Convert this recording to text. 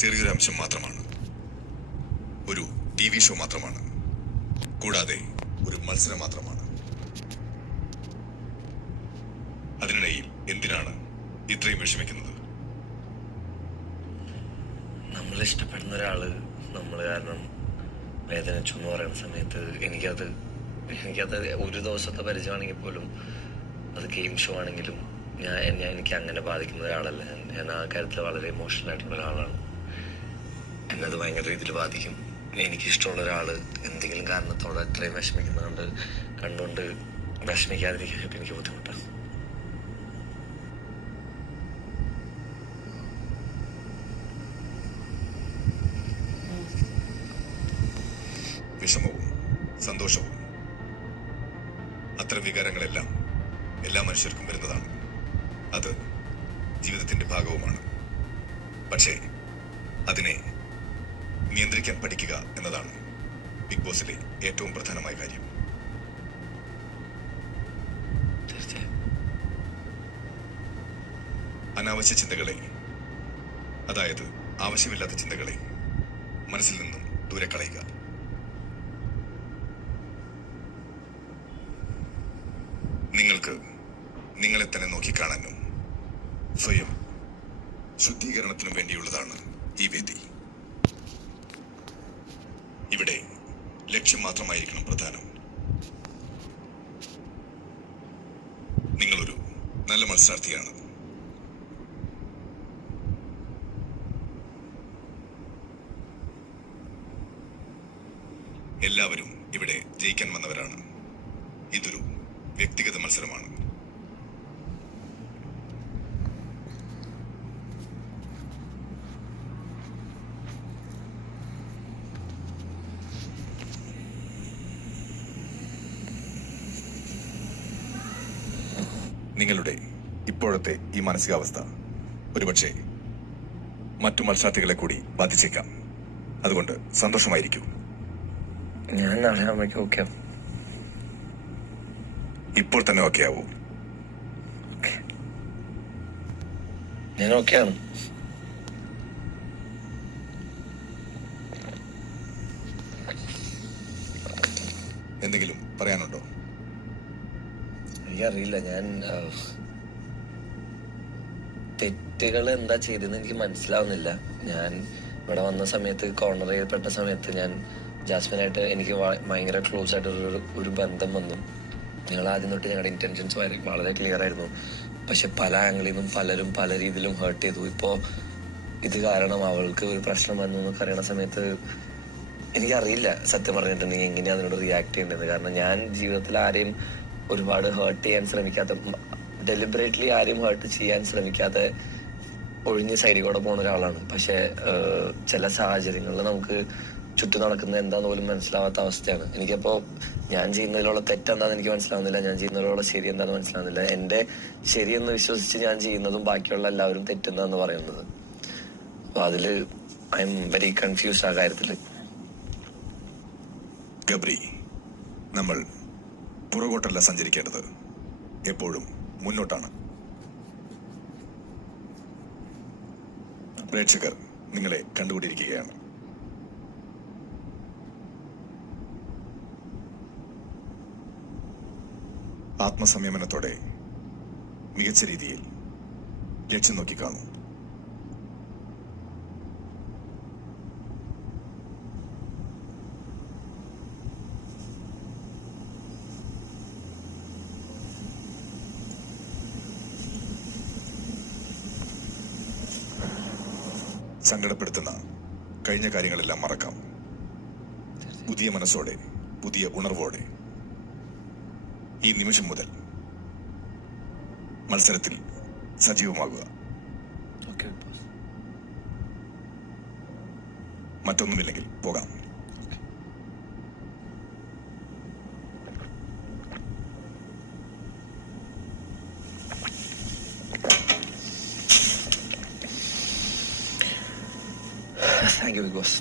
ചെറിയൊരു അംശം മാത്രമാണ്. ഒരു TV ഷോ മാത്രമാണ്. കൂടാതെ ഒരു മത്സരം മാത്രമാണ്. അതിനിടയിൽ എന്തിനാണ് ഇത്രയും വിഷമിക്കുന്നത്? നമ്മൾ ഇഷ്ടപ്പെടുന്ന ഒരാള് നമ്മൾ കാരണം വേദനിച്ചു എന്ന് പറയുന്ന സമയത്ത് എനിക്കത് ഒരു ദിവസത്തെ പരിചയമാണെങ്കിൽ പോലും അത് ഗെയിം ഷോ ആണെങ്കിലും എനിക്ക് അങ്ങനെ ബാധിക്കുന്ന ഒരാളല്ല. ഞാൻ ആ കാര്യത്തിൽ വളരെ ഇമോഷണൽ ആയിട്ടുള്ള ഒരാളാണ്. എന്നത് ഭയങ്കര രീതിയിൽ ബാധിക്കും. എനിക്കിഷ്ടമുള്ള ഒരാൾ എന്തെങ്കിലും കാരണത്തോടെ അത്രയും വിഷമിക്കുന്നത് കണ്ടുകൊണ്ട് വിഷമിക്കാതിരിക്കാനായിട്ട് എനിക്ക് ബുദ്ധിമുട്ടാണ്. വിഷമവും സന്തോഷവും അത്തരം വികാരങ്ങളെല്ലാം എല്ലാ മനുഷ്യർക്കും വരുന്നതാണ്. അത് ജീവിതത്തിന്റെ ഭാഗവുമാണ്. പക്ഷേ അതിനെ നിയന്ത്രിക്കാൻ പഠിക്കുക എന്നതാണ് ബിഗ് ബോസിലെ ഏറ്റവും പ്രധാനമായ കാര്യം. അനാവശ്യ ചിന്തകളെ, അതായത് ആവശ്യമില്ലാത്ത ചിന്തകളെ മനസ്സിൽ നിന്നും ദൂരെ കളയുക. നിങ്ങൾക്ക് നിങ്ങളെ തന്നെ നോക്കിക്കാണാനും സ്വയം ശുദ്ധീകരണത്തിനും വേണ്ടിയുള്ളതാണ് ഈ വേദി. ഇവിടെ ലക്ഷ്യം മാത്രമായിരിക്കണം പ്രധാനം. നിങ്ങളൊരു നല്ല മത്സരാർത്ഥിയാണ്. എല്ലാവരും ഇവിടെ ജയിക്കാൻ വന്നവരാണ്. ഇതൊരു വ്യക്തിഗത മത്സരമാണ്. നിങ്ങളുടെ ഇപ്പോഴത്തെ ഈ മാനസികാവസ്ഥ ഒരുപക്ഷെ മറ്റു മത്സരാർത്ഥികളെ കൂടി ബാധിച്ചേക്കാം. അതുകൊണ്ട് സന്തോഷമായിരിക്കും. ഞാൻ നാളെ അമ്മയ്ക്ക് ഓക്കെ ആവും. ഇപ്പോൾ തന്നെ ഓക്കെ ആവൂ. ഞാൻ ഓക്കെയാണ്. എന്തെങ്കിലും പറയാനുണ്ടോ? എനിക്കറിയില്ല. ഞാൻ തെറ്റുകൾ എന്താ ചെയ്തതെന്ന് എനിക്ക് മനസ്സിലാവുന്നില്ല. ഞാൻ ഇവിടെ വന്ന സമയത്ത് കോർണർ ചെയ്യപ്പെട്ട സമയത്ത് ഞാൻ ജാസ്മിനായിട്ട് എനിക്ക് ഭയങ്കര ക്ലോസ് ആയിട്ട് ഒരു ബന്ധം വന്നു. ഞങ്ങൾ ആദ്യം തൊട്ട് ഞങ്ങളുടെ ഇന്റൻഷൻസ് വളരെ ക്ലിയർ ആയിരുന്നു. പക്ഷെ പല ആംഗിളിൽ നിന്നും പലരും പല രീതിയിലും ഹേർട്ട് ചെയ്തു. ഇപ്പോൾ ഇത് കാരണം അവൾക്ക് ഒരു പ്രശ്നം വന്നു എന്നൊക്കെ അറിയണ സമയത്ത് എനിക്കറിയില്ല സത്യം പറഞ്ഞിട്ടുണ്ടെങ്കിൽ എങ്ങനെയാണ് അതിനോട് റിയാക്ട് ചെയ്യേണ്ടത്. കാരണം ഞാൻ ജീവിതത്തിൽ ആരെയും ഒരുപാട് ഹേർട്ട് ചെയ്യാൻ ശ്രമിക്കാത്ത, ഡെലിബറേറ്റ്ലി ആരെയും ഹേർട്ട് ചെയ്യാൻ ശ്രമിക്കാതെ ഒഴിഞ്ഞ് സൈഡിൽ കൂടെ പോകുന്ന ഒരാളാണ്. പക്ഷെ ചില സാഹചര്യങ്ങളിൽ നമുക്ക് ചുറ്റും നടക്കുന്നത് എന്താന്ന് പോലും മനസ്സിലാവാത്ത അവസ്ഥയാണ്. എനിക്കപ്പോ ഞാൻ ചെയ്യുന്നതിലുള്ള തെറ്റെന്താന്ന് എനിക്ക് മനസ്സിലാവുന്നില്ല, ഞാൻ ചെയ്യുന്നതിലുള്ള ശരി എന്താന്ന് മനസ്സിലാവുന്നില്ല. എന്റെ ശരിയെന്ന് വിശ്വസിച്ച് ഞാൻ ചെയ്യുന്നതും ബാക്കിയുള്ള എല്ലാവരും തെറ്റുന്നതെന്ന് പറയുന്നത്. അപ്പൊ അതില് ഐ എം വെരി കൺഫ്യൂസ്ഡ് ആ കാര്യത്തില്. ഗബ്രി, നമ്മൾ പുറകോട്ടല്ല സഞ്ചരിക്കേണ്ടത്, എപ്പോഴും മുന്നോട്ടാണ്. പ്രേക്ഷകർ നിങ്ങളെ കണ്ടുകൊണ്ടിരിക്കുകയാണ്. ആത്മസംയമനത്തോടെ മികച്ച രീതിയിൽ ലക്ഷ്യം നോക്കി കാണൂ. സങ്കടപ്പെടുത്തുന്ന കഴിഞ്ഞ കാര്യങ്ങളെല്ലാം മറക്കാം. പുതിയ മനസ്സോടെ, പുതിയ ഉണർവോടെ ഈ നിമിഷം മുതൽ മത്സരത്തിൽ സജീവമാകുക. മറ്റൊന്നുമില്ലെങ്കിൽ പോകാം. Thank you, Big Boss.